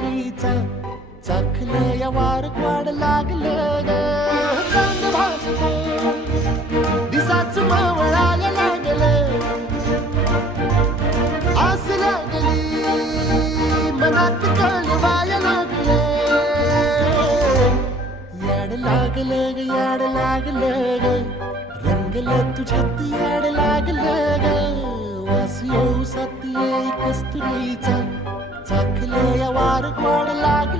कस्तुरीचा चाखलं या वार वाढ लागलं ग चांद भासलं दिसाच मावळायला लागलं आस लागली मनात कळवायला लागलं याड लागलं ग याड लागलं ग रंगलं तुझ्यात याड लागलं ग वास येऊ साथी कस्तुरीचा चाखलं या वार वाढ लागलं